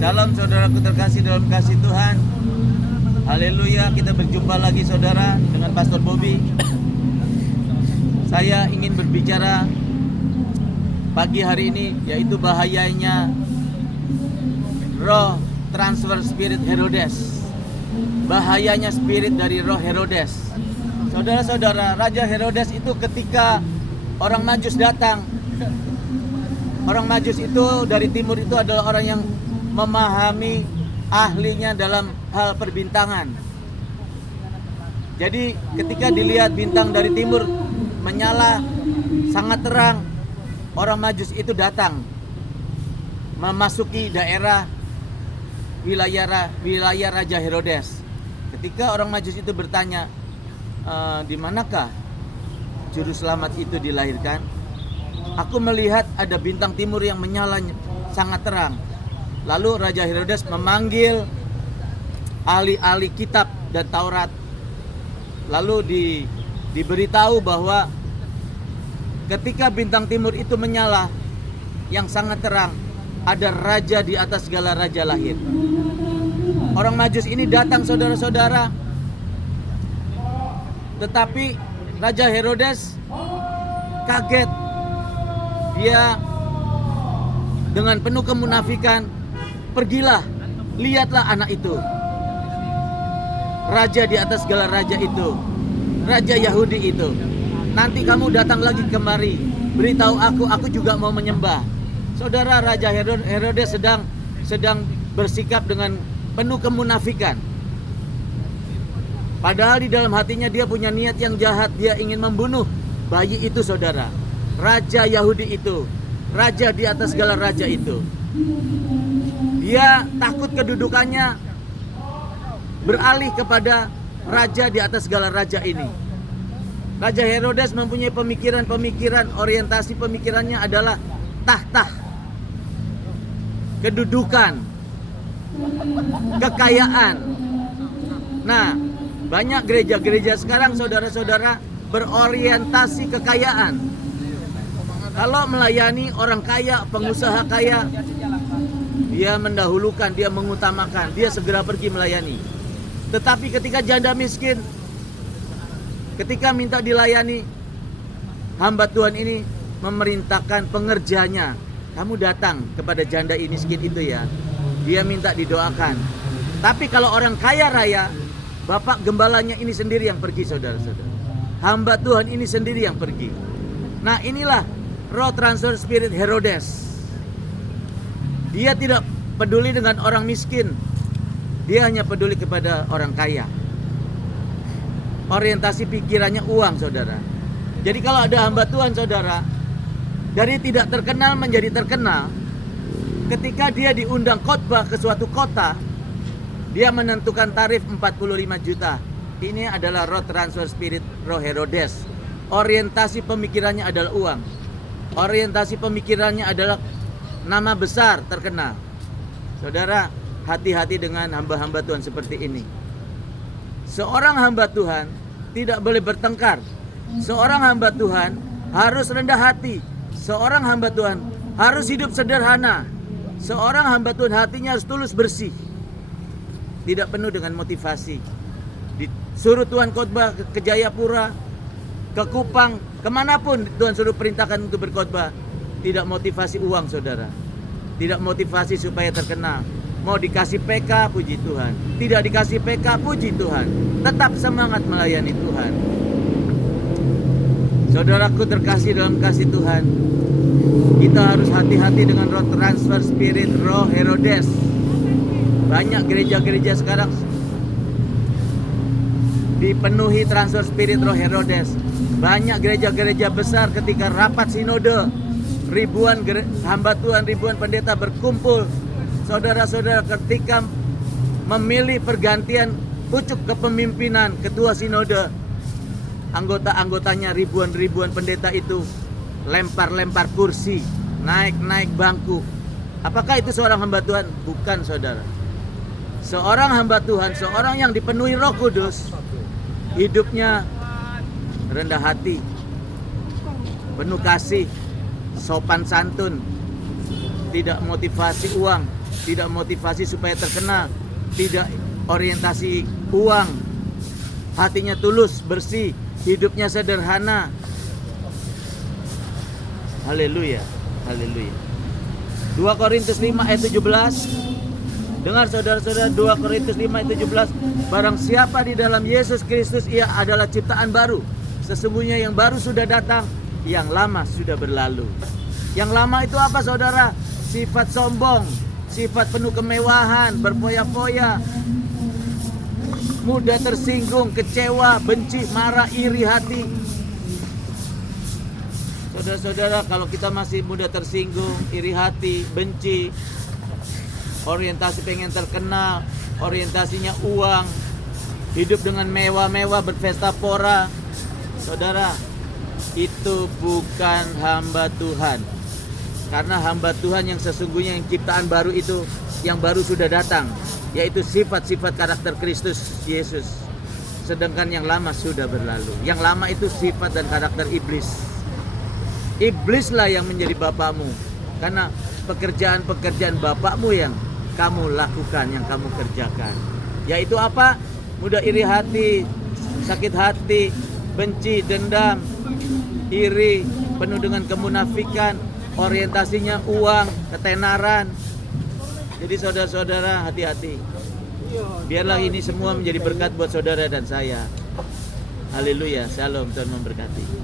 Shalom saudaraku terkasih dalam kasih Tuhan. Haleluya, kita berjumpa lagi saudara dengan Pastor Bobby. Saya ingin berbicara pagi hari ini, yaitu bahayanya roh transfer spirit Herodes. Bahayanya spirit dari roh Herodes. Saudara-saudara, Raja Herodes itu ketika orang Majus datang. Orang Majus itu dari timur itu adalah orang yang memahami, ahlinya dalam hal perbintangan. Jadi ketika dilihat bintang dari timur menyala sangat terang, orang Majus itu datang memasuki daerah wilayah Raja Herodes. Ketika orang Majus itu bertanya, di manakah juru selamat itu dilahirkan? Aku melihat ada bintang timur yang menyala sangat terang. Lalu Raja Herodes memanggil ahli-ahli kitab dan Taurat. Lalu diberitahu bahwa ketika bintang timur itu menyala yang sangat terang, ada raja di atas segala raja lahir. Orang Majus ini datang saudara-saudara. Tetapi Raja Herodes kaget. Dia dengan penuh kemunafikan, pergilah, lihatlah anak itu. Raja di atas segala raja itu, Raja Yahudi itu. Nanti kamu datang lagi kemari, beritahu aku juga mau menyembah. Saudara, Raja Herodes sedang bersikap dengan penuh kemunafikan. Padahal di dalam hatinya dia punya niat yang jahat. Dia ingin membunuh bayi itu saudara. Raja Yahudi itu, raja di atas segala raja itu. Dia takut kedudukannya beralih kepada raja di atas segala raja ini. Raja Herodes mempunyai pemikiran, orientasi pemikirannya adalah tahta, kedudukan, kekayaan. Nah, banyak gereja-gereja sekarang saudara-saudara berorientasi kekayaan. Kalau melayani orang kaya, pengusaha kaya, dia mendahulukan, dia mengutamakan, dia segera pergi melayani. Tetapi ketika janda miskin, ketika minta dilayani, hamba Tuhan ini memerintahkan pengerjanya, kamu datang kepada janda ini miskin itu ya, dia minta didoakan. Tapi kalau orang kaya raya, bapak gembalanya ini sendiri yang pergi saudara-saudara. Hamba Tuhan ini sendiri yang pergi. Nah, inilah roh transfer spirit Herodes. Dia tidak peduli dengan orang miskin. Dia hanya peduli kepada orang kaya. Orientasi pikirannya uang saudara. Jadi kalau ada hamba Tuhan saudara, dari tidak terkenal menjadi terkenal, ketika dia diundang khotbah ke suatu kota, dia menentukan tarif 45 juta. Ini adalah roh transfer spirit roh Herodes. Orientasi pemikirannya adalah uang. Orientasi pemikirannya adalah nama besar terkenal. Saudara, hati-hati dengan hamba-hamba Tuhan seperti ini. Seorang hamba Tuhan tidak boleh bertengkar. Seorang hamba Tuhan harus rendah hati. Seorang hamba Tuhan harus hidup sederhana. Seorang hamba Tuhan hatinya harus tulus bersih. Tidak penuh dengan motivasi. Disuruh Tuhan khotbah ke Jayapura, ke Kupang, kemanapun Tuhan suruh perintahkan untuk berkhotbah. Tidak motivasi uang saudara. Tidak motivasi supaya terkenal. Mau dikasih PK, puji Tuhan. Tidak dikasih PK, puji Tuhan. Tetap semangat melayani Tuhan. Saudaraku terkasih dalam kasih Tuhan, kita harus hati-hati dengan roh transfer spirit roh Herodes. Banyak gereja-gereja sekarang dipenuhi transfer spirit roh Herodes. Banyak gereja-gereja besar ketika rapat sinode, ribuan hamba Tuhan, ribuan pendeta berkumpul. Saudara-saudara, ketika memilih pergantian pucuk kepemimpinan ketua sinode, anggota-anggotanya ribuan pendeta itu lempar-lempar kursi, naik-naik bangku. Apakah itu seorang hamba Tuhan? Bukan saudara. Seorang hamba Tuhan, seorang yang dipenuhi Roh Kudus, hidupnya rendah hati, penuh kasih, sopan santun, tidak motivasi uang, tidak motivasi supaya terkenal, tidak orientasi uang, hatinya tulus, bersih, hidupnya sederhana. Haleluya, haleluya. 2 Korintus 5 ayat 17. Dengar saudara-saudara, 2 Korintus 5 ayat 17. Barang siapa di dalam Yesus Kristus, ia adalah ciptaan baru. Sesungguhnya yang baru sudah datang, yang lama sudah berlalu. Yang lama itu apa saudara? Sifat sombong, sifat penuh kemewahan, berfoya-foya, mudah tersinggung, kecewa, benci, marah, iri hati. Saudara-saudara, kalau kita masih mudah tersinggung, iri hati, benci, orientasi pengen terkenal, orientasinya uang, hidup dengan mewah-mewah, berpesta pora, saudara, itu bukan hamba Tuhan. Karena hamba Tuhan yang sesungguhnya, yang ciptaan baru itu, yang baru sudah datang, yaitu sifat-sifat karakter Kristus Yesus. Sedangkan yang lama sudah berlalu. Yang lama itu sifat dan karakter iblis. Iblislah yang menjadi bapakmu, karena pekerjaan-pekerjaan bapakmu yang kamu lakukan, yang kamu kerjakan, yaitu apa? Mudah iri hati, sakit hati, benci, dendam, iri, penuh dengan kemunafikan, orientasinya uang, ketenaran. Jadi saudara-saudara, hati-hati. Biarlah ini semua menjadi berkat buat saudara dan saya. Haleluya, shalom, Tuhan memberkati.